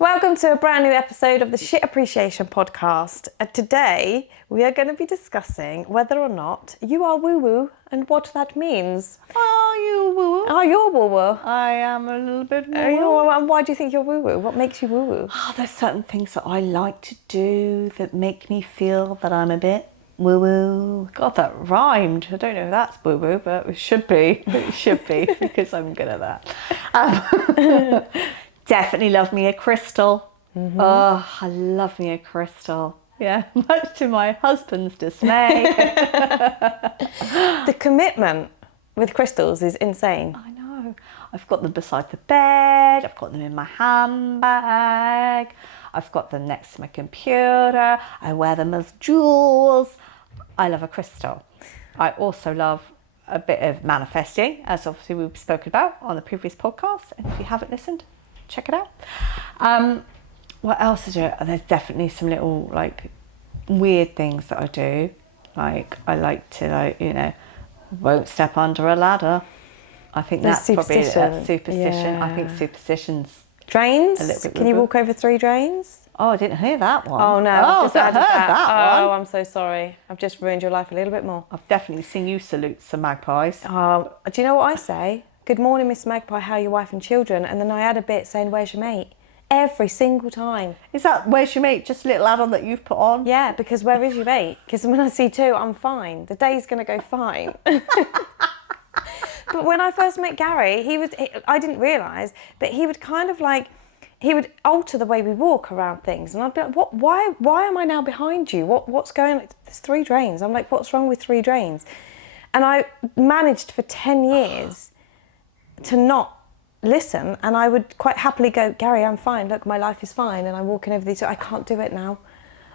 Welcome to a brand new episode of the Shit Appreciation Podcast. Today we are going to be discussing whether or not you are woo-woo and what that means. Are you woo-woo? Oh, you're woo-woo. I am a little bit woo-woo. And why do you think you're woo-woo? What makes you woo-woo? Oh, there's certain things that I like to do that make me feel that I'm a bit woo-woo. God, that rhymed. I don't know if that's woo-woo, but it should be. It should be because I'm good at that. Definitely love me a crystal. Mm-hmm. Oh, I love me a crystal. Yeah, much to my husband's dismay. The commitment with crystals is insane. I know. I've got them beside the bed. I've got them in my handbag. I've got them next to my computer. I wear them as jewels. I love a crystal. I also love a bit of manifesting, as obviously we've spoken about on the previous podcast. And if you haven't listened, check it out. What else is there? There's definitely some little like weird things that I do. Like I like to won't step under a ladder. I think that's probably a superstition. Yeah. I think superstitions. Drains? A little bit Can you walk over 3 drains? Oh, I didn't hear that one. Oh no, I've just added that one. Oh, I'm so sorry. I've just ruined your life a little bit more. I've definitely seen you salute some magpies. Do you know what I say? Good morning, Miss Magpie, how are your wife and children? And then I add a bit saying, where's your mate? Every single time. Is that where's your mate? Just a little add-on that you've put on? Yeah, because where is your mate? Because when I see 2, I'm fine. The day's going to go fine. But when I first met Gary, I didn't realise, but he would kind of like, he would alter the way we walk around things. And I'd be like, why am I now behind you? What's going on? There's 3 drains. I'm like, what's wrong with 3 drains? And I managed for 10 years to not listen, and I would quite happily go, Gary, I'm fine, look, my life is fine, and I'm walking over these, I can't do it now.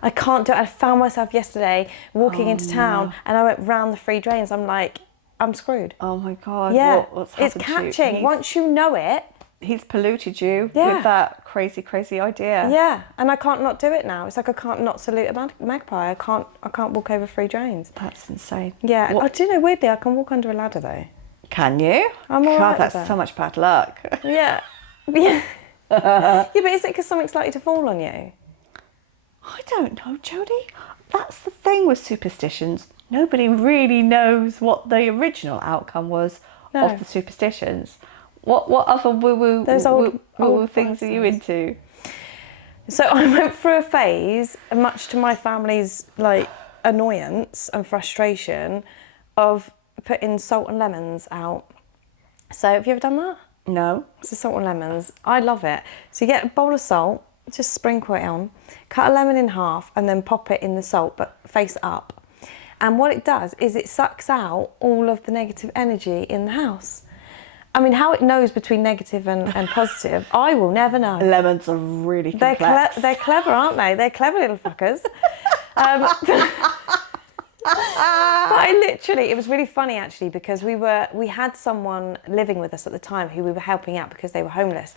I can't do it. I found myself yesterday walking into town and I went round the 3 drains. I'm like, I'm screwed. Oh my God. Yeah, what's it's catching. Once you know it. He's polluted you with that crazy idea. Yeah, and I can't not do it now. It's like I can't not salute a magpie. I can't walk over 3 drains. That's insane. Yeah, do you know, weirdly, I can walk under a ladder though. Can you? I'm all right. God, that's so much bad luck. Yeah. Yeah. Yeah, but is it because something's likely to fall on you? I don't know, Jodie. That's the thing with superstitions. Nobody really knows what the original outcome was of the superstitions. What other woo-woo things are you into? So I went through a phase, much to my family's like annoyance and frustration, of putting salt and lemons out. So have you ever done that? No. So salt and lemons, I love it. So you get a bowl of salt, just sprinkle it on, cut a lemon in half and then pop it in the salt but face up. And what it does is it sucks out all of the negative energy in the house. I mean, how it knows between negative and positive, I will never know. Lemons are really complex. They're clever, aren't they? They're clever little fuckers. But it was really funny actually, because we had someone living with us at the time who we were helping out because they were homeless,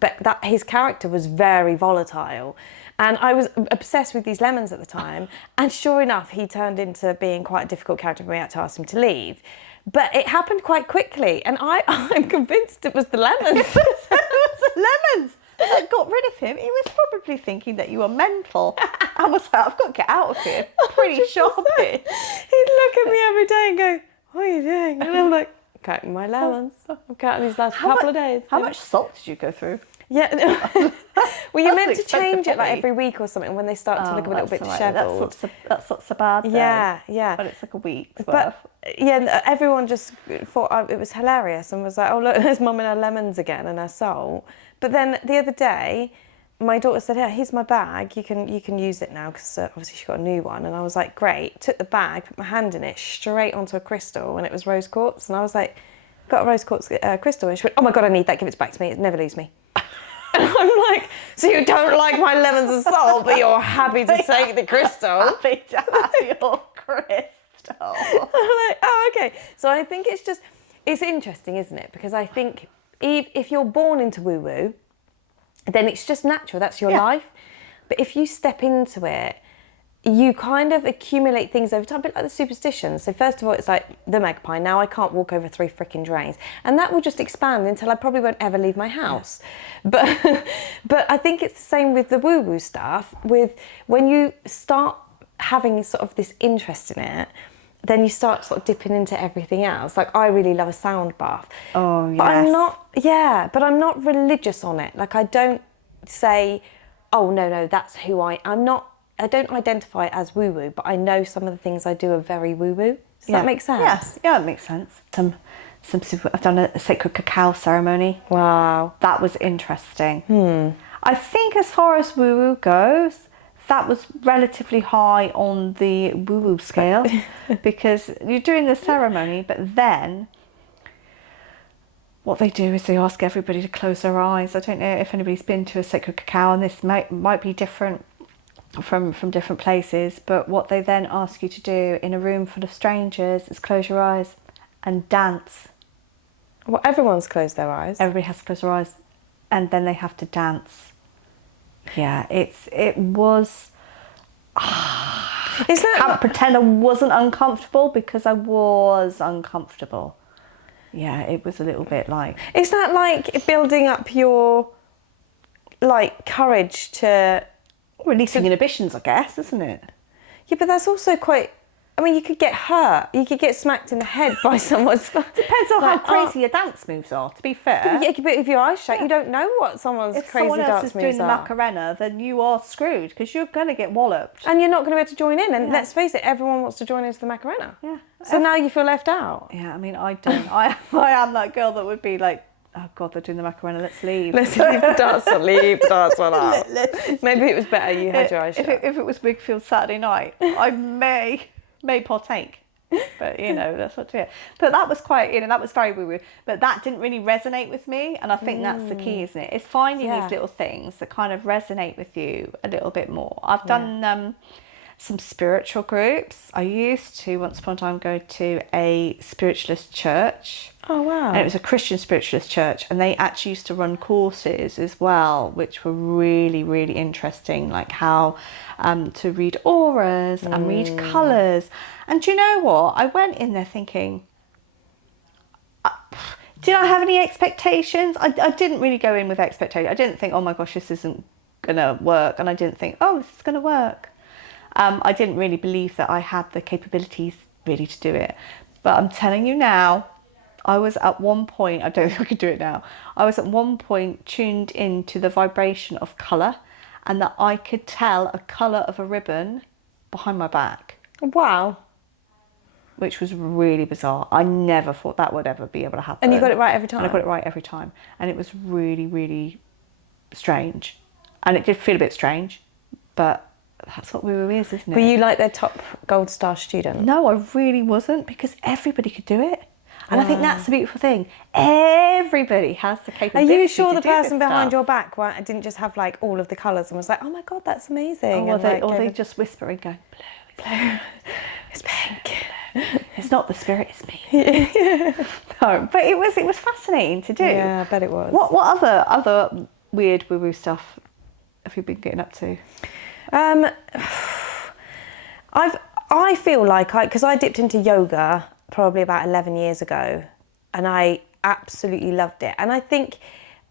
but his character was very volatile, and I was obsessed with these lemons at the time, and sure enough he turned into being quite a difficult character for me. I had to ask him to leave, but it happened quite quickly, and I'm convinced it was the lemons. It was the lemons that got rid of him. He was probably thinking that you were mental. I was like, I've got to get out of here pretty sharply. He'd look at me every day and go, what are you doing? And I'm like, cutting my lemons. I'm cutting these last couple of days. How much salt did you go through? Yeah. Well, you're meant to change it like every week or something when they start to look a little bit dishevelled. That's not so bad though. Yeah. But it's like a week's worth. But yeah, everyone just thought it was hilarious and was like, oh look, there's mum and her lemons again and her salt. But then the other day, my daughter said, "Here, here's my bag. You can use it now," because obviously she got a new one. And I was like, "Great." Took the bag, put my hand in it, straight onto a crystal, and it was rose quartz. And I was like, "Got a rose quartz crystal." And she went, "Oh my God, I need that. Give it back to me. It never leaves me." And I'm like, "So you don't like my lemons and salt, but you're happy to take the crystal?" Happy to have your crystal. I'm like, "Oh, okay." So I think it's interesting, isn't it? Because I think if you're born into woo-woo, then it's just natural, that's your life. But if you step into it, you kind of accumulate things over time, a bit like the superstitions. So first of all, it's like the magpie. Now I can't walk over 3 freaking drains, and that will just expand until I probably won't ever leave my house. But but I think it's the same with the woo-woo stuff. With when you start having sort of this interest in it, then you start sort of dipping into everything else. Like I really love a sound bath. Oh, yes. But I'm not religious on it. Like I don't say, oh no, that's who I don't identify as woo-woo, but I know some of the things I do are very woo-woo. Does that make sense? Yes, yeah, it makes sense. I've done a sacred cacao ceremony. Wow. That was interesting. I think as far as woo-woo goes, that was relatively high on the woo-woo scale because you're doing the ceremony, but then what they do is they ask everybody to close their eyes. I don't know if anybody's been to a sacred cacao, and this might be different from different places, but what they then ask you to do in a room full of strangers is close your eyes and dance. Well, everyone's closed their eyes. Everybody has to close their eyes, and then they have to dance. Yeah, it was. I can't pretend I wasn't uncomfortable because I was uncomfortable. Yeah, it was a little bit like. Is that like building up your courage to Releasing inhibitions, I guess, isn't it? Yeah, but that's also quite. I mean, you could get hurt. You could get smacked in the head by someone's. Depends on how crazy your dance moves are, to be fair. Yeah, but if your eyes shut, you don't know what someone's If crazy someone else dance is moves doing the are. Macarena, then you are screwed because you're going to get walloped. And you're not going to be able to join in. And let's face it, everyone wants to join into the Macarena. Yeah. So now you feel left out. Yeah, I mean, I don't. I am that girl that would be like, oh God, they're doing the Macarena, let's leave. Let's leave the dance one, out. Maybe it was better you had your eyes shut. If it was Wigfield Saturday night, I may partake. But, that's what it is. But that was quite, that was very woo-woo. But that didn't really resonate with me. And I think that's the key, isn't it? It's finding these little things that kind of resonate with you a little bit more. I've done some spiritual groups. I used to, once upon a time, go to a spiritualist church. Oh, wow. And it was a Christian spiritualist church. And they actually used to run courses as well, which were really, really interesting. Like how to read auras and read colours. And do you know what? I went in there thinking, did I have any expectations? I didn't really go in with expectations. I didn't think, oh my gosh, this isn't going to work. And I didn't think, oh, this is going to work. I didn't really believe that I had the capabilities really to do it. But I'm telling you now, I was at one point, I don't think I could do it now. I was at one point tuned into the vibration of colour, and that I could tell a colour of a ribbon behind my back. Wow. Which was really bizarre. I never thought that would ever be able to happen. And you got it right every time? And I got it right every time. And it was really, really strange. And it did feel a bit strange, but that's what woo-woo is, isn't it? Were you like their top gold star student? No, I really wasn't, because everybody could do it. And I think that's the beautiful thing. Everybody has the capability. Are you sure to the do person this behind stuff. your back didn't just have like all of the colours and was like, oh my God, that's amazing? Or they just whisper and go, blue, it's pink. It's not the spirit, it's me. No, but it was fascinating to do. Yeah, I bet it was. What other weird woo-woo stuff have you been getting up to? I feel like because I dipped into yoga probably about 11 years ago, and I absolutely loved it. And I think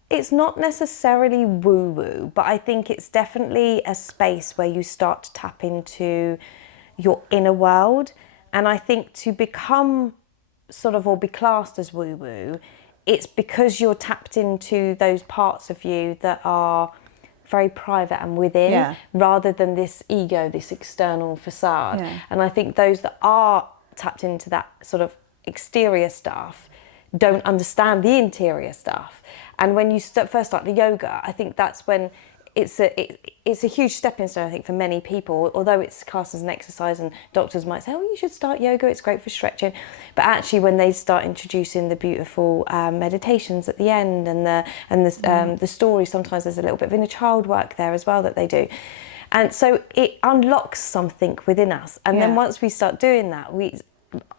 it's not necessarily woo-woo, but I think it's definitely a space where you start to tap into your inner world. And I think to become sort of, or be classed as woo-woo, it's because you're tapped into those parts of you that are very private and within, rather than this ego, this external facade. Yeah. And I think those that are tapped into that sort of exterior stuff don't understand the interior stuff. And when you first start the yoga, I think that's when it's a huge stepping stone, I think, for many people, although it's classed as an exercise and doctors might say, oh, you should start yoga, it's great for stretching. But actually when they start introducing the beautiful meditations at the end and the story, sometimes there's a little bit of inner child work there as well that they do. And so it unlocks something within us. And then once we start doing that, we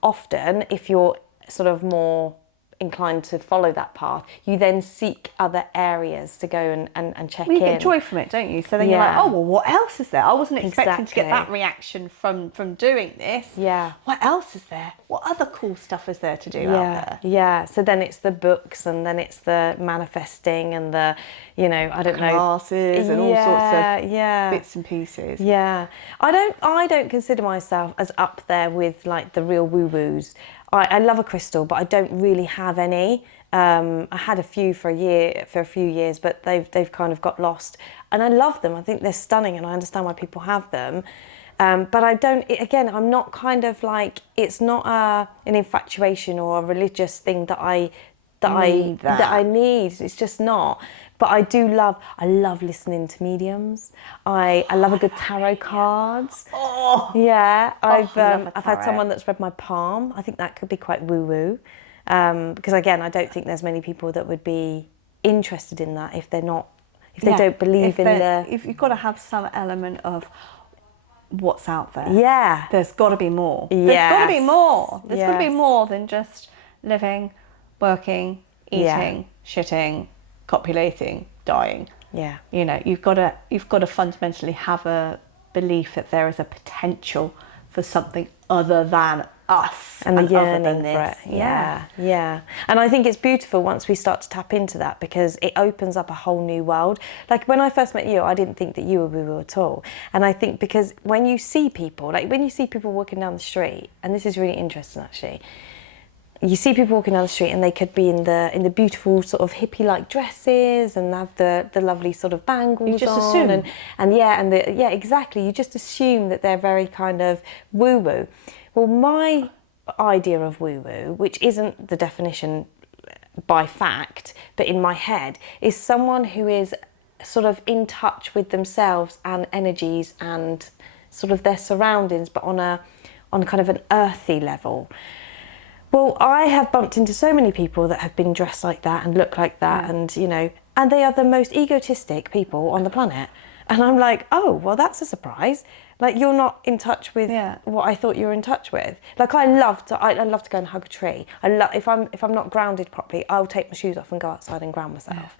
often, if you're sort of more inclined to follow that path, you then seek other areas to go and check You in. get joy from it, don't you? So then you're like, Yeah. oh, well, what else is there? I wasn't expecting to get that Exactly. reaction from doing this. Yeah. What else is there? What other cool stuff is there to do out there? Yeah. So then it's the books, and then it's the manifesting, and the, you know, I don't know, Classes and all sorts of bits and pieces. Yeah. I don't consider myself as up there with like the real woo-woos. I love a crystal, but I don't really have any. I had a few for a few years, but they've kind of got lost. And I love them. I think they're stunning, and I understand why people have them. But I don't. Again, I'm not kind of like, it's not an infatuation or a religious thing that I need. It's just not. But I love listening to mediums. I love a good tarot cards. Oh, Yeah, I've love a had tarot. someone that's read my palm. I think that could be quite woo-woo. Because again, I don't think there's many people that would be interested in that if they don't believe if you've got to have some element of what's out there. Yeah. There's got to be more. There's got to be more. There's got to be Yes. more than just living, working, eating, shitting, copulating, dying. Yeah. You know, you've got to fundamentally have a belief that there is a potential for something other than us And the other yearning than for this. it. Yeah. And I think it's beautiful once we start to tap into that, because it opens up a whole new world. Like when I first met you, I didn't think that you were woo-woo at all. And I think because when you see people walking down the street, and this is really interesting actually, you see people walking down the street and they could be in the beautiful sort of hippie-like dresses and have the lovely sort of bangles You just on, assume. exactly. You just assume that they're very kind of woo-woo. Well, my idea of woo-woo, which isn't the definition by fact, but in my head, is someone who is sort of in touch with themselves and energies and sort of their surroundings, but on kind of an earthy level. Well, I have bumped into so many people that have been dressed like that and look like that, and you know, and they are the most egotistic people on the planet. And I'm like, oh, well, that's a surprise. Like, you're not in touch with what I thought you were in touch with. Like, I love to go and hug a tree. If I'm not grounded properly, I'll take my shoes off and go outside and ground myself.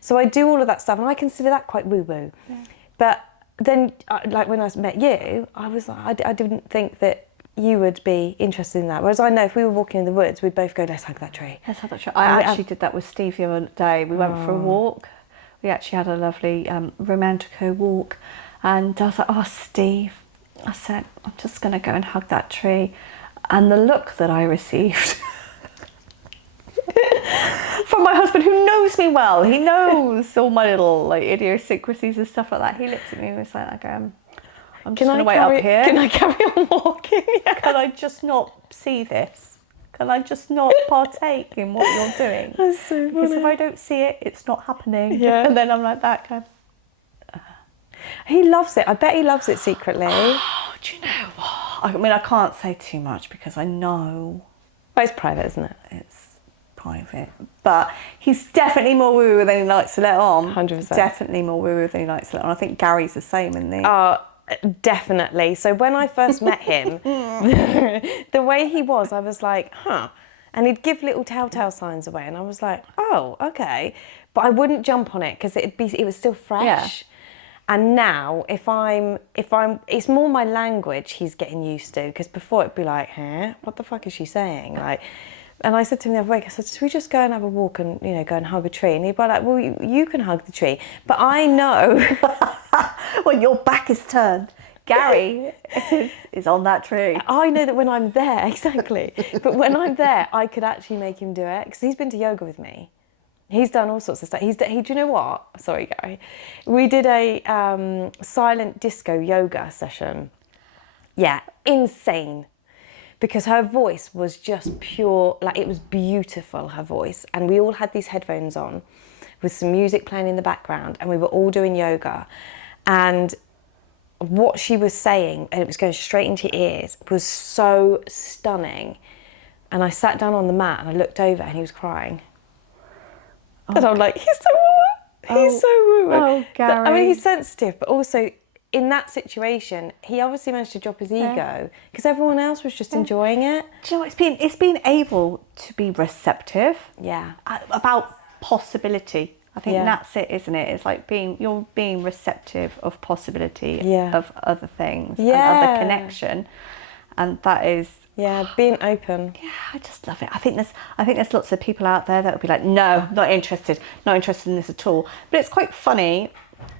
So I do all of that stuff, and I consider that quite woo-woo. Yeah. But then, like when I met you, I was like, I didn't think that you would be interested in that. Whereas I know if we were walking in the woods, we'd both go, let's hug that tree. Let's hug that tree. I actually did that with Steve the other day. We went for a walk. We actually had a lovely romantico walk. And I was like, oh, Steve, I said, I'm just going to go and hug that tree. And the look that I received from my husband, who knows me well, he knows all my little like idiosyncrasies and stuff like that. He looked at me and was like, I'm just going to wait up here. Can I carry on walking? Can I just not see this? Can I just not partake in what you're doing? That's so funny. Because if I don't see it, it's not happening. Yeah. And then I'm like that kind of... He loves it. I bet he loves it secretly. Oh, do you know what? I mean, I can't say too much because I know... But it's private, isn't it? It's private. But he's definitely more woo-woo than he likes to let on. 100%. Definitely more woo-woo than he likes to let on. I think Gary's the same, isn't he? Definitely. So when I first met him, the way he was, I was like, huh. And he'd give little telltale signs away, and I was like, oh, okay. But I wouldn't jump on it because it was still fresh. Yeah. And now, if I'm, it's more my language he's getting used to, because before it'd be like, huh, what the fuck is she saying? Like, and I said to him the other week, I said, should we just go and have a walk and, you know, go and hug a tree? And he'd be like, well, you can hug the tree. But I know... When your back is turned, Gary is on that tree. I know that when I'm there, exactly. But when I'm there, I could actually make him do it, because he's been to yoga with me. He's done all sorts of stuff. Do you know what? Sorry, Gary. We did a silent disco yoga session. Yeah, insane. Because her voice was just pure, like it was beautiful, her voice. And we all had these headphones on with some music playing in the background, and we were all doing yoga. And what she was saying, and it was going straight into your ears, was so stunning. And I sat down on the mat and I looked over and he was crying. And I'm like, he's so woo-woo. He's so woo-woo. Oh, Gary. I mean, he's sensitive, but also in that situation, he obviously managed to drop his ego because everyone else was just enjoying it. Do you know what? It's been able to be receptive. Yeah. About possibility. I think Yeah. that's it, isn't it? It's like you're being receptive of possibility Yeah. of other things and Yeah. other connection, and that is. Yeah, being open. Yeah, I just love it. I think there's lots of people out there that will be like, no, not interested in this at all. But it's quite funny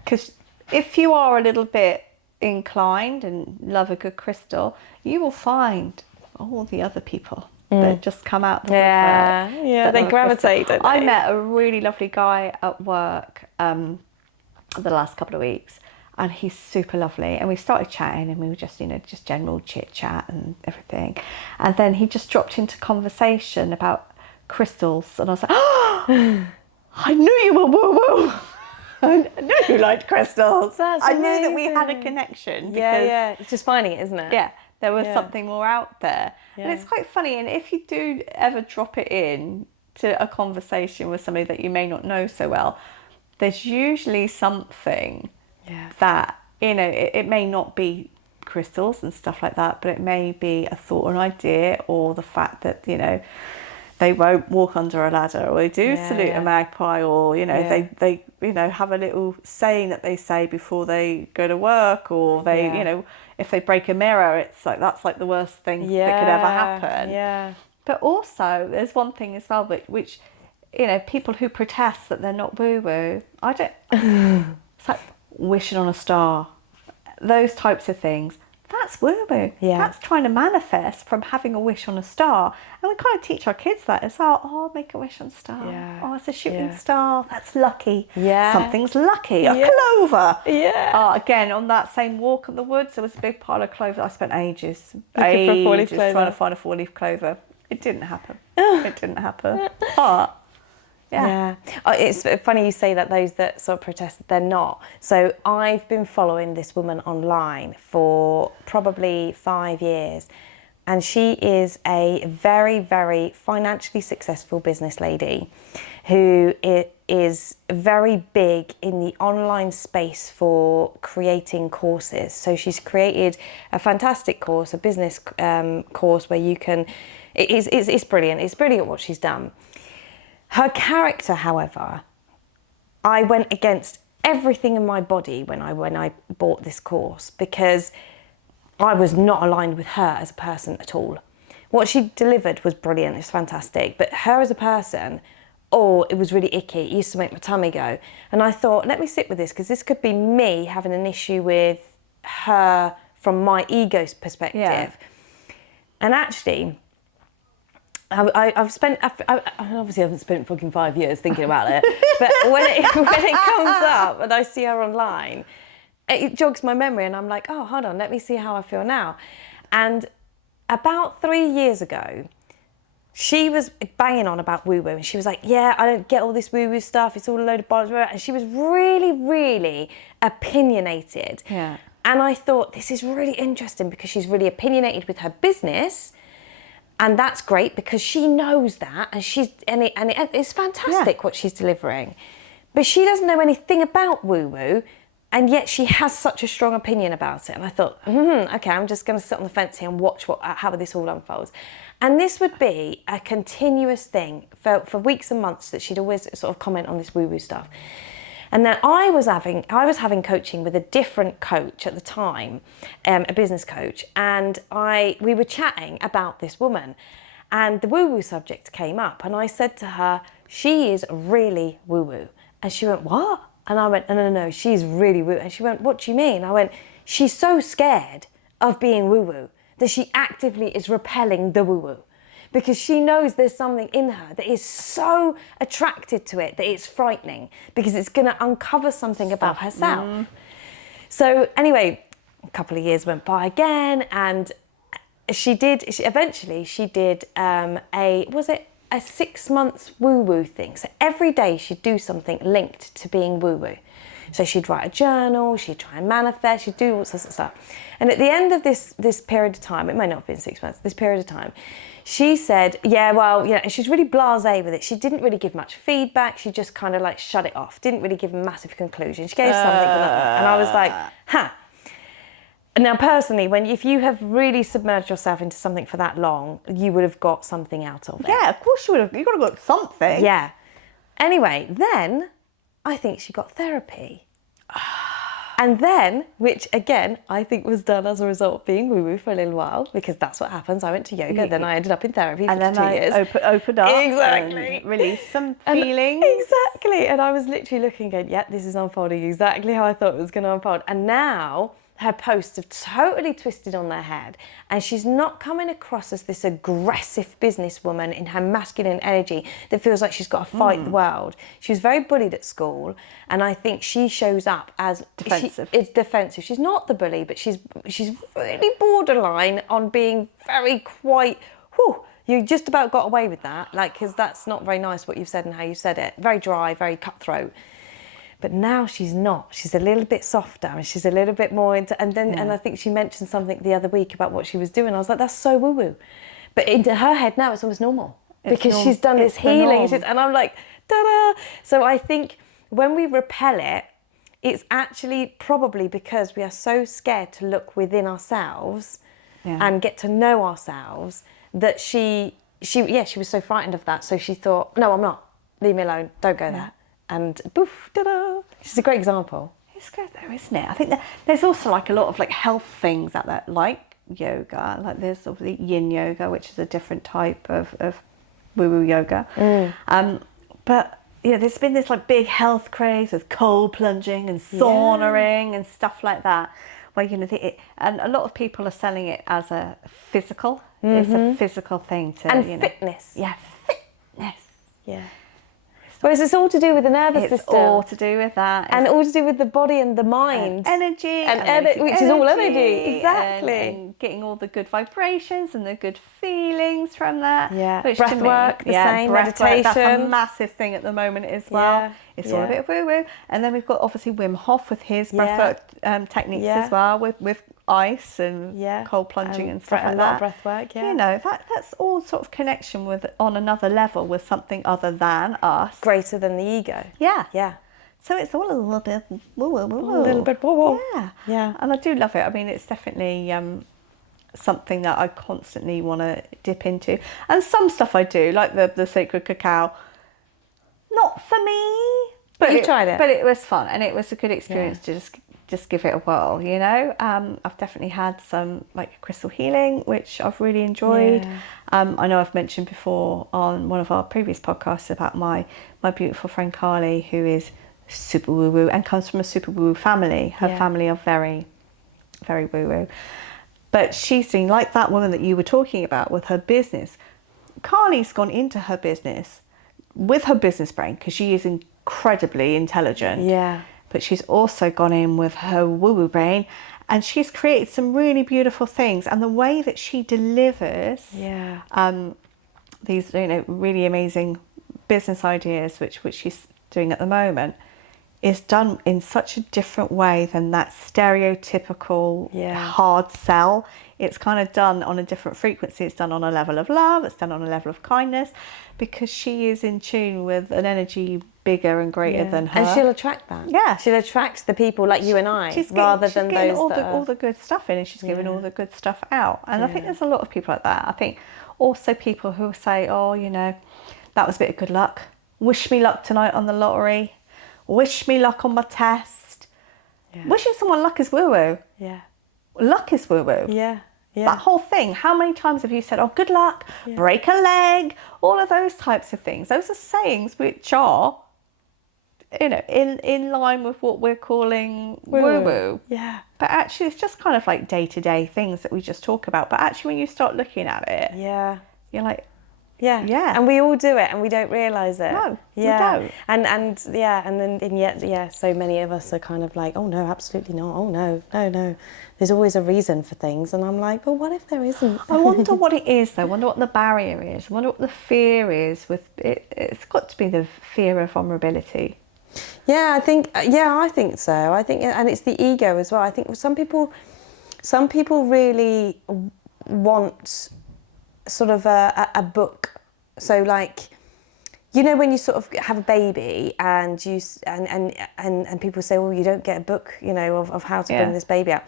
because if you are a little bit inclined and love a good crystal, you will find all the other people that just come out the woodwork. Yeah, they gravitate, don't they? I met a really lovely guy at work the last couple of weeks, and he's super lovely. And we started chatting, and we were just, just general chit chat and everything. And then he just dropped into conversation about crystals, and I was like, oh, I knew you were woo-woo. I knew you liked crystals. I knew that we had a connection. Yeah. It's just finding it, isn't it? Yeah, there was something more out there. Yeah. And it's quite funny. And if you do ever drop it in to a conversation with somebody that you may not know so well, there's usually something that, it may not be crystals and stuff like that, but it may be a thought or an idea, or the fact that, they won't walk under a ladder, or they do salute a magpie, or, they have a little saying that they say before they go to work, or they, if they break a mirror, it's like, that's like the worst thing that could ever happen. Yeah. But also, there's one thing as well, which people who protest that they're not woo-woo, I don't, it's like wishing on a star, those types of things. That's woo-woo. Yeah. That's trying to manifest from having a wish on a star. And we kind of teach our kids that as well. Oh, make a wish on a star. Yeah. Oh, it's a shooting star. That's lucky. Yeah. Something's lucky. A clover. Yeah. Again, on that same walk in the woods, there was a big pile of clover. I spent ages Looking for a four-leaf clover. trying to find a four-leaf clover. It didn't happen. It didn't happen. But Yeah. Oh, it's funny you say that, those that sort of protest, they're not. So I've been following this woman online for probably 5 years, and she is a very, very financially successful business lady who is very big in the online space for creating courses. So she's created a fantastic course, a business course where you can, it's brilliant. It's brilliant what she's done. Her character, however, I went against everything in my body when I bought this course, because I was not aligned with her as a person at all. What she delivered was brilliant, it's fantastic, but her as a person, it was really icky. It used to make my tummy go. And I thought, let me sit with this, because this could be me having an issue with her from my ego's perspective. Yeah. And actually, I obviously haven't spent fucking 5 years thinking about it, but when it comes up and I see her online, it jogs my memory, and I'm like, oh, hold on, let me see how I feel now. And about 3 years ago, she was banging on about woo-woo, and she was like, yeah, I don't get all this woo-woo stuff, it's all a load of bollocks, and she was really, really opinionated. Yeah. And I thought, this is really interesting, because she's really opinionated with her business. And that's great, because she knows that, and it's fantastic what she's delivering. But she doesn't know anything about woo-woo, and yet she has such a strong opinion about it. And I thought, okay, I'm just going to sit on the fence here and watch how this all unfolds. And this would be a continuous thing for weeks and months, that she'd always sort of comment on this woo-woo stuff. And then I was having coaching with a different coach at the time, a business coach, and we were chatting about this woman, and the woo-woo subject came up, and I said to her, she is really woo-woo. And she went, what? And I went, no, she's really woo. And she went, what do you mean? I went, she's so scared of being woo-woo that she actively is repelling the woo-woo, because she knows there's something in her that is so attracted to it that it's frightening, because it's going to uncover something about herself. So anyway, a couple of years went by again, and she did a 6 months woo-woo thing. So every day she'd do something linked to being woo-woo. So she'd write a journal, she'd try and manifest, she'd do all sorts of stuff. And at the end of this period of time, it might not have been 6 months, this period of time, she said, and she's really blasé with it. She didn't really give much feedback. She just kind of like shut it off. Didn't really give a massive conclusion. She gave something, and I was like, huh. Now, personally, if you have really submerged yourself into something for that long, you would have got something out of it. Yeah, of course you would have. You got to got something. Yeah. Anyway, then I think she got therapy. And then, which again, I think was done as a result of being woo-woo for a little while, because that's what happens. I went to yoga, then I ended up in therapy for 2 years. Opened up. Exactly. And released some feelings. Exactly. And I was literally looking going, yeah, this is unfolding exactly how I thought it was going to unfold. And now her posts have totally twisted on their head, and she's not coming across as this aggressive businesswoman in her masculine energy that feels like she's got to fight the world. She was very bullied at school, and I think she shows up as defensive. It's defensive. She's not the bully, but she's really borderline on being very quite. Whew, you just about got away with that, like, because that's not very nice what you've said and how you said it. Very dry, very cutthroat. But now she's not. She's a little bit softer, and she's a little bit more into. And I think she mentioned something the other week about what she was doing. I was like, that's so woo woo. But into her head now, it's almost normal because she's done this healing. And I'm like, ta-da! So I think when we repel it, it's actually probably because we are so scared to look within ourselves and get to know ourselves that she was so frightened of that. So she thought, no, I'm not. Leave me alone. Don't go there. And poof, ta-da! She's a great example. It's good though, isn't it? I think that there's also like a lot of like health things out there, like yoga. Like there's obviously yin yoga, which is a different type of woo-woo yoga. But yeah, there's been this like big health craze with cold plunging and saunaing and stuff like that, where and a lot of people are selling it as a physical. It's a physical thing to fitness. Yeah, fitness. Yeah. Whereas it's all to do with the nervous system. It's all to do with that. And all to do with the body and the mind. And energy. Which is all energy. Exactly. And getting all the good vibrations and the good feelings from that. Yeah. Which Breath work, the same, meditation. That's a massive thing at the moment as well. Yeah. It's all a bit of woo-woo. And then we've got obviously Wim Hof with his breathwork techniques as well, with ice and cold plunging and stuff like that. A lot of breath work, You know, that's all sort of connection with on another level with something other than us. Greater than the ego. Yeah. Yeah. So it's all a little bit woo-woo. A little bit woo-woo. Yeah. Yeah. And I do love it. I mean, it's definitely something that I constantly want to dip into. And some stuff I do, like the sacred cacao. Not for me. But you tried it. But it was fun, and it was a good experience to just give it a whirl, you know. I've definitely had some like crystal healing, which I've really enjoyed. Yeah. I know I've mentioned before on one of our previous podcasts about my beautiful friend Carly, who is super woo woo and comes from a super woo woo family. Her family are very, very woo woo. But she's doing like that woman that you were talking about with her business. Carly's gone into her business with her business brain because she is incredibly intelligent. Yeah. But she's also gone in with her woo-woo brain, and she's created some really beautiful things. And the way that she delivers these really amazing business ideas, which she's doing at the moment, is done in such a different way than that stereotypical hard sell. It's kind of done on a different frequency. It's done on a level of love. It's done on a level of kindness, because she is in tune with an energy bigger and greater than her. And she'll attract that. Yeah. She'll attract the people like you and I, she's rather getting, than those all the good stuff in, and she's giving all the good stuff out. And I think there's a lot of people like that. I think also people who say, oh, you know, that was a bit of good luck. Wish me luck tonight on the lottery. Wish me luck on my test. Yeah. Wishing someone luck is woo-woo. Yeah. Luck is woo-woo. Yeah. Yeah. That whole thing. How many times have you said, oh, good luck, break a leg, all of those types of things. Those are sayings which are, you know, in line with what we're calling woo-woo. Yeah. But actually, it's just kind of like day-to-day things that we just talk about. But actually, when you start looking at it, you're like, yeah. And we all do it and we don't realise it. No, we don't. And yet so many of us are kind of like, oh no, absolutely not. Oh no. There's always a reason for things, and I'm like, well, what if there isn't? I wonder what it is though. I wonder what the barrier is. I wonder what the fear is with it. It's got to be the fear of vulnerability. Yeah, I think so. I think, and it's the ego as well. I think some people really want sort of a book. So like, you know, when you sort of have a baby and you and people say, well, you don't get a book, you know, of how to bring this baby out.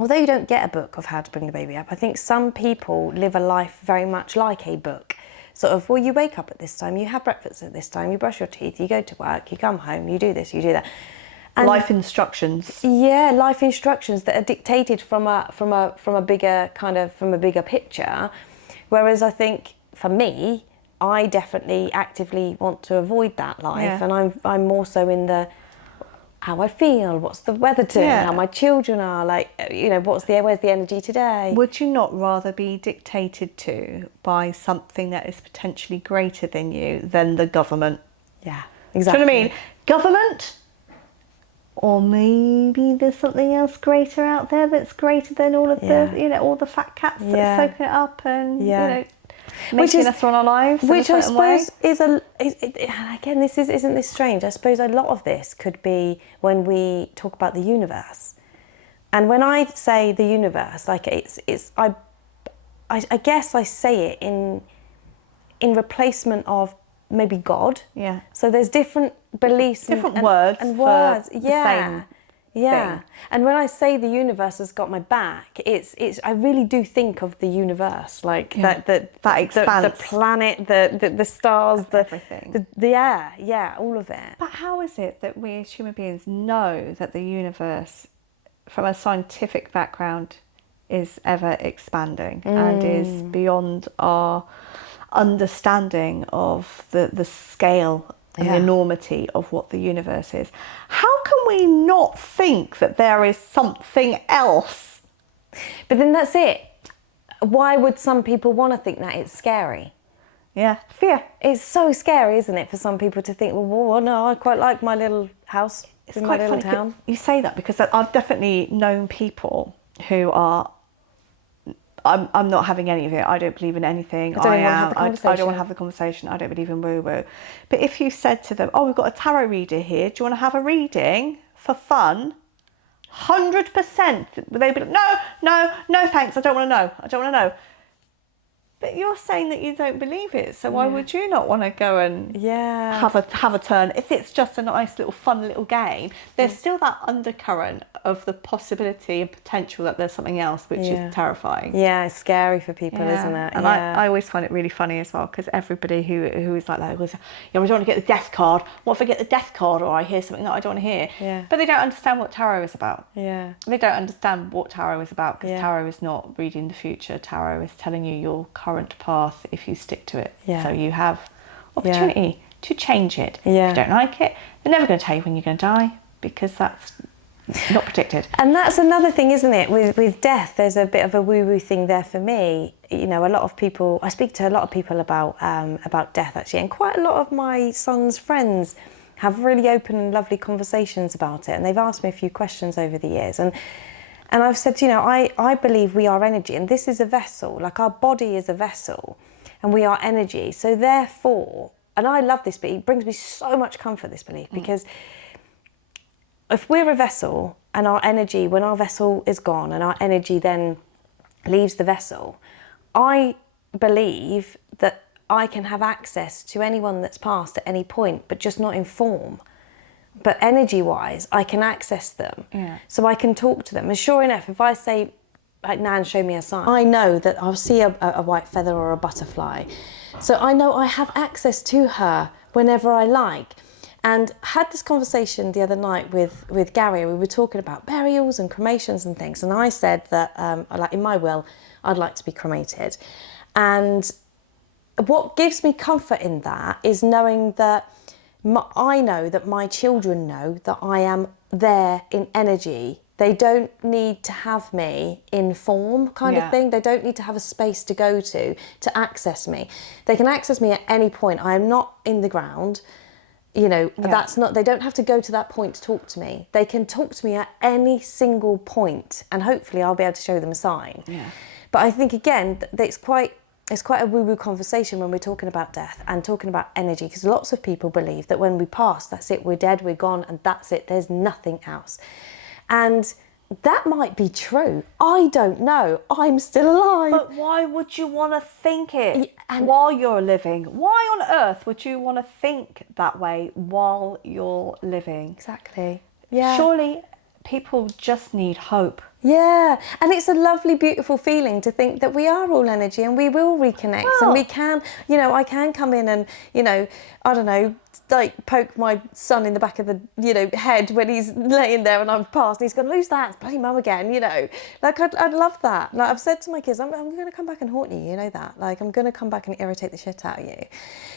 although you don't get a book of how to bring the baby up, I think some people live a life very much like a book. Sort of, well, you wake up at this time, you have breakfast at this time, you brush your teeth, you go to work, you come home, you do this, you do that. And life instructions. Yeah, life instructions that are dictated from a bigger picture. Whereas I think for me, I definitely actively want to avoid that life, and I'm more so in the how I feel, what's the weather doing, how my children are, like, you know, where's the energy today? Would you not rather be dictated to by something that is potentially greater than you than the government? Yeah, Do exactly. you know what I mean? Government, or maybe there's something else greater out there that's greater than all of the, you know, all the fat cats that are soaking it up and, you know, making us run our lives in a certain way. Which I suppose again, isn't this strange? I suppose a lot of this could be when we talk about the universe. And when I say the universe, like I guess I say it in replacement of maybe God. Yeah. So there's different beliefs, different words and for words. the same thing. And when I say the universe has got my back, it's I really do think of the universe, like that expanse, the planet, the stars, everything, the air, all of it. But how is it that we as human beings know that the universe, from a scientific background, is ever expanding and is beyond our understanding of the scale and the enormity of what the universe is? How can we not think that there is something else? But then that's it. Why would some people want to think that? It's scary. Yeah, fear. It's so scary, isn't it, for some people to think, well, no, I quite like my little house in my little town. You say that because I've definitely known people who are, I'm not having any of it. I don't believe in anything. I don't want to have the conversation. I don't believe in woo-woo. But if you said to them, oh, we've got a tarot reader here. Do you want to have a reading for fun? 100%. They'd be like, no, thanks. I don't want to know. But you're saying that you don't believe it, so why would you not want to go and have a turn? If it's just a nice little fun little game, there's still that undercurrent of the possibility and potential that there's something else, which is terrifying. Yeah, it's scary for people, isn't it? And I always find it really funny as well, because everybody who is like that goes, we don't want to get the death card. What if I get the death card or I hear something that I don't want to hear? Yeah. But they don't understand what tarot is about. Yeah. They don't understand what tarot is about, because tarot is not reading the future. Tarot is telling you your current path if you stick to it. Yeah. So you have opportunity to change it. Yeah. If you don't like it, they're never going to tell you when you're going to die, because that's not predicted. And that's another thing, isn't it? With death, there's a bit of a woo-woo thing there for me. You know, a lot of people, I speak to a lot of people about death actually, and quite a lot of my son's friends have really open and lovely conversations about it, and they've asked me a few questions over the years, and I've said, you know, I believe we are energy, and this is a vessel, like our body is a vessel, and we are energy. So therefore, and I love this, but it brings me so much comfort, this belief, because if we're a vessel and our energy, when our vessel is gone and our energy then leaves the vessel, I believe that I can have access to anyone that's passed at any point, but just not in form. But energy-wise, I can access them. Yeah. So I can talk to them. And sure enough, if I say, like, Nan, show me a sign, I know that I'll see a white feather or a butterfly. So I know I have access to her whenever I like. And I had this conversation the other night with Gary. We were talking about burials and cremations and things. And I said that, like, in my will, I'd like to be cremated. And what gives me comfort in that is knowing that I know that my children know that I am there in energy. They don't need to have me in form, kind of thing. They don't need to have a space to go to access me. They can access me at any point. I am not in the ground. You know, that's not, they don't have to go to that point to talk to me. They can talk to me at any single point, and hopefully I'll be able to show them a sign. Yeah. But I think, again, it's quite a woo-woo conversation when we're talking about death and talking about energy, because lots of people believe that when we pass, that's it, we're dead, we're gone, and that's it, there's nothing else. And that might be true. I don't know. I'm still alive. But why would you want to think it while you're living? Why on earth would you want to think that way while you're living? Exactly. Yeah. Surely people just need hope. Yeah, and it's a lovely, beautiful feeling to think that we are all energy and we will reconnect and we can, I can come in and, I don't know, like poke my son in the back of the, head when he's laying there and I've passed and he's gone, who's that? It's bloody mum again, Like, I'd love that. Like, I've said to my kids, I'm going to come back and haunt you, you know that? Like, I'm going to come back and irritate the shit out of you.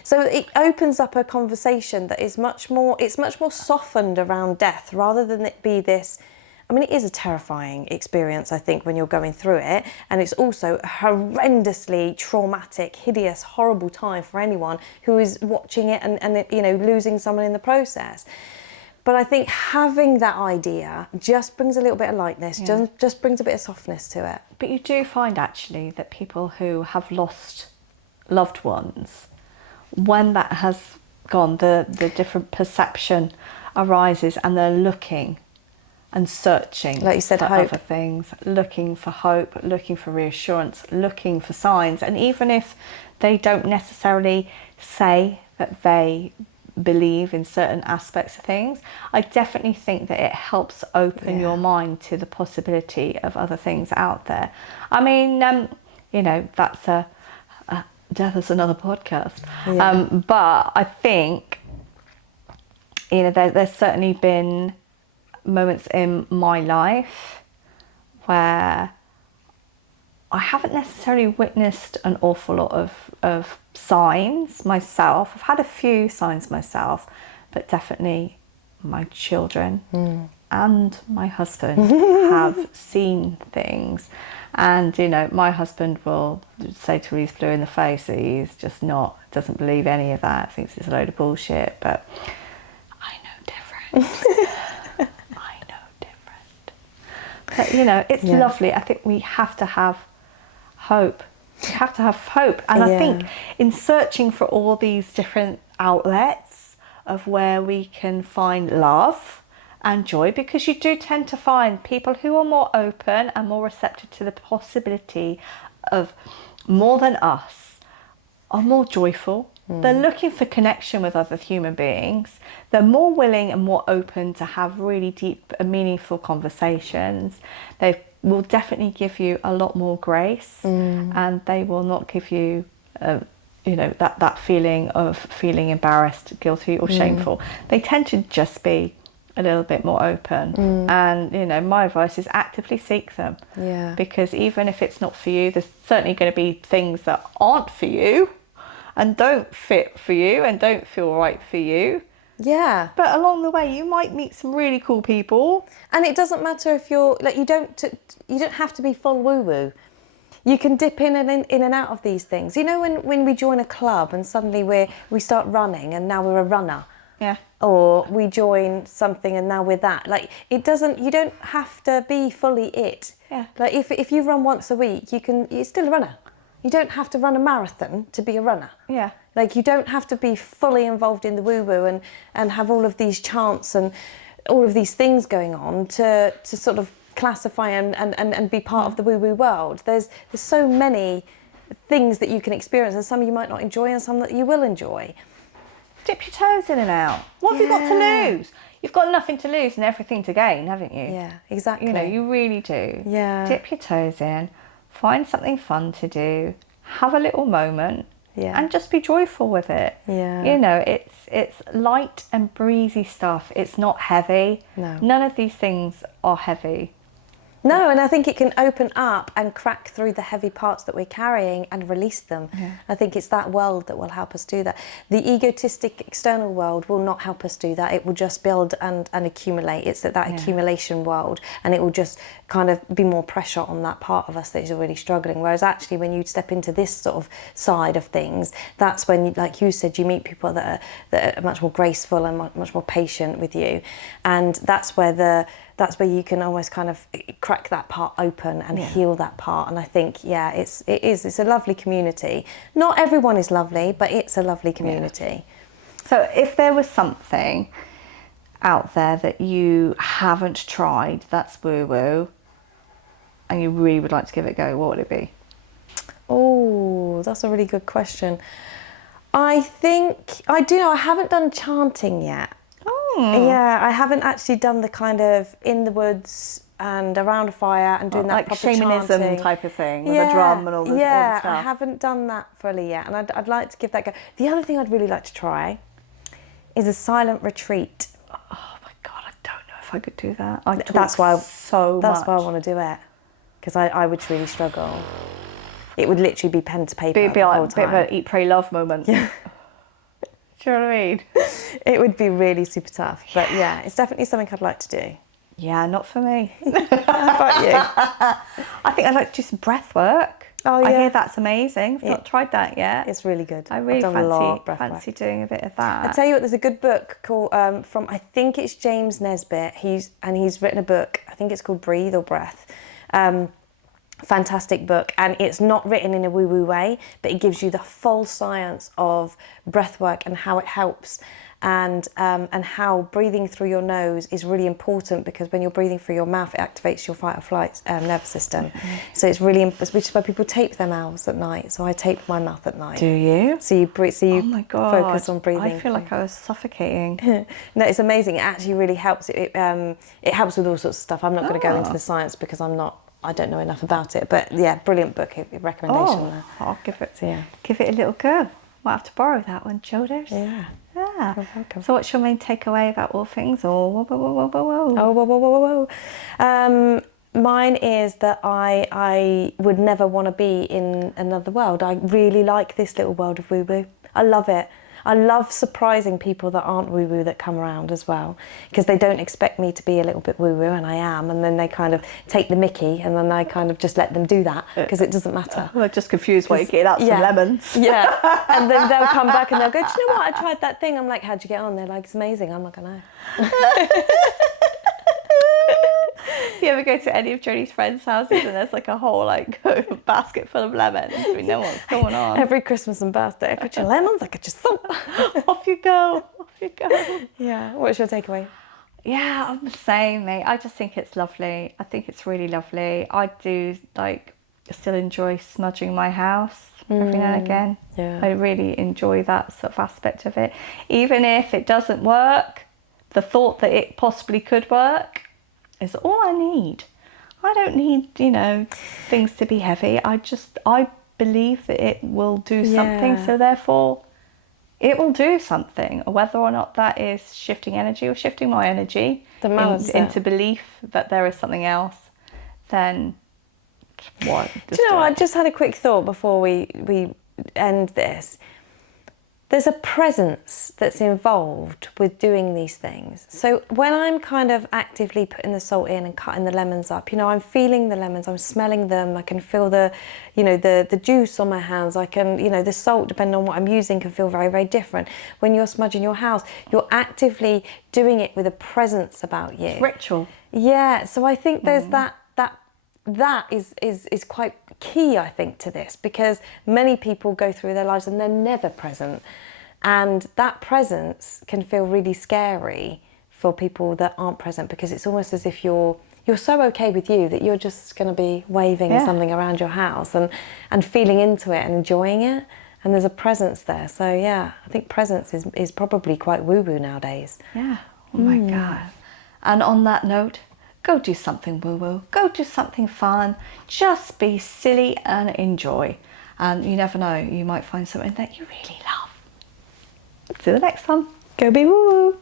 So it opens up a conversation that is much more softened around death rather than it be this. I mean, it is a terrifying experience, I think, when you're going through it. And it's also a horrendously traumatic, hideous, horrible time for anyone who is watching it and losing someone in the process. But I think having that idea just brings a little bit of lightness, just brings a bit of softness to it. But you do find, actually, that people who have lost loved ones, when that has gone, the different perception arises and they're looking and searching, like you said, for hope. other things, looking for hope, looking for reassurance, looking for signs. And even if they don't necessarily say that they believe in certain aspects of things, I definitely think that it helps open your mind to the possibility of other things out there. I mean, that's death is another podcast. But I think, there's certainly been moments in my life where I haven't necessarily witnessed an awful lot of signs myself. I've had a few signs myself, but definitely my children and my husband have seen things. And, my husband will say till he's blue in the face that he's just doesn't believe any of that, thinks it's a load of bullshit, but I know different. But, it's lovely. I think we have to have hope. We have to have hope. And I think in searching for all these different outlets of where we can find love and joy, because you do tend to find people who are more open and more receptive to the possibility of more than us are more joyful. They're looking for connection with other human beings. They're more willing and more open to have really deep and meaningful conversations. They will definitely give you a lot more grace, and they will not give you, that feeling of feeling embarrassed, guilty or shameful. They tend to just be a little bit more open. And, my advice is actively seek them. Yeah. Because even if it's not for you, there's certainly going to be things that aren't for you and don't fit for you and don't feel right for you. Yeah. But along the way, you might meet some really cool people. And it doesn't matter if you're, like, you don't have to be full woo-woo. You can dip in and out of these things. When we join a club and suddenly we start running and now we're a runner. Yeah. Or we join something and now we're that. Like, you don't have to be fully it. Yeah. Like, if you run once a week, you're still a runner. You don't have to run a marathon to be a runner. Yeah. Like, you don't have to be fully involved in the woo-woo and have all of these chants and all of these things going on to sort of classify and be part of the woo-woo world. There's so many things that you can experience, and some you might not enjoy and some that you will enjoy. Dip your toes in and out. What have you got to lose? You've got nothing to lose and everything to gain, haven't you? Yeah, exactly. You really do. Yeah. Dip your toes in, find something fun to do, have a little moment, and just be joyful with it. Yeah. It's light and breezy stuff. It's not heavy. No. None of these things are heavy. No, and I think it can open up and crack through the heavy parts that we're carrying and release them. Yeah. I think it's that world that will help us do that. The egotistic external world will not help us do that. It will just build and accumulate. It's that accumulation world, and it will just kind of be more pressure on that part of us that is already struggling. Whereas actually when you step into this sort of side of things, that's when, like you said, you meet people that are much more graceful and much more patient with you. And that's where you can almost kind of crack that part open and heal that part. And I think, it's a lovely community. Not everyone is lovely, but it's a lovely community. Yeah. So if there was something out there that you haven't tried that's woo-woo and you really would like to give it a go, what would it be? Oh, that's a really good question. I think I haven't done chanting yet. Yeah, I haven't actually done the kind of in the woods and around a fire and doing that like proper shamanism chanting type of thing with a drum and all the I stuff. haven't done that fully yet, and I'd like to give that a go. The other thing I'd really like to try is a silent retreat. Oh my God, I don't know if I could do that. I talk That's why so That's much. why I want to do it, because I would really struggle. It would literally be pen to paper It'd be the like whole a bit time. of an eat, pray, love moment. Yeah. Do you know what I mean? It would be really super tough, but yeah, it's definitely something I'd like to do. Yeah, not for me. How about you? I think I'd like to do some breath work. Oh, I yeah. hear that's amazing. I've not tried that yet. It's really good. I really I've done a lot of breath fancy work. doing a bit of that. I tell you what, there's a good book called from I think it's James Nesbitt. He's written a book. I think it's called Breathe or Breath. Fantastic book, and it's not written in a woo-woo way, but it gives you the full science of breath work and how it helps, and how breathing through your nose is really important, because when you're breathing through your mouth, it activates your fight or flight nervous system. So it's really, which is why people tape their mouths at night. So I tape my mouth at night. Do you? So you breathe. So you Oh my God. focus on breathing. I feel like I was suffocating. No, it's amazing. It actually really helps. It helps with all sorts of stuff. I'm not going to go into the science because I don't know enough about it. But yeah, brilliant book recommendation there. I'll give it. So, yeah. Give it a little go. Might have to borrow that one, shoulders. Yeah. Yeah. You're welcome. So what's your main takeaway about all things? Or whoa, whoa, whoa, whoa, whoa. Oh, whoa, whoa, whoa, whoa, whoa. Mine is that I would never want to be in another world. I really like this little world of woo-woo. I love it. I love surprising people that aren't woo-woo that come around as well, because they don't expect me to be a little bit woo-woo, and I am, and then they kind of take the mickey, and then I kind of just let them do that, because it doesn't matter. We're just confused why you're getting out some lemons. Yeah, and then they'll come back and they'll go, do you know what, I tried that thing. I'm like, how'd you get on? They're like, it's amazing. I'm like, I know. You ever go to any of Jodie's friends' houses and there's like a whole like basket full of lemons? We know what's going on. Every Christmas and birthday, I got your lemons, I got your salt. Off you go, off you go. Yeah, what's your takeaway? Yeah, I'm the same, mate. I just think it's lovely. I think it's really lovely. I do still enjoy smudging my house every now and again. Yeah. I really enjoy that sort of aspect of it. Even if it doesn't work, the thought that it possibly could work is all I need. I don't need, things to be heavy. I believe that it will do something, so therefore it will do something. Whether or not that is shifting energy or shifting my energy into belief that there is something else, then what? Do you know, I just had a quick thought before we end this. There's a presence that's involved with doing these things. So when I'm kind of actively putting the salt in and cutting the lemons up, I'm feeling the lemons, I'm smelling them, I can feel the juice on my hands, I can, the salt, depending on what I'm using, can feel very, very different. When you're smudging your house, you're actively doing it with a presence about you. Ritual. Yeah, so I think there's that is quite key, I think, to this, because many people go through their lives and they're never present, and that presence can feel really scary for people that aren't present, because it's almost as if you're so okay with you that you're just going to be waving something around your house and feeling into it and enjoying it, and there's a presence there. So yeah, I think presence is probably quite woo-woo nowadays. Yeah. Oh my God. And on that note, go do something woo-woo. Go do something fun. Just be silly and enjoy. And you never know, you might find something that you really love. See you the next time. Go be woo-woo.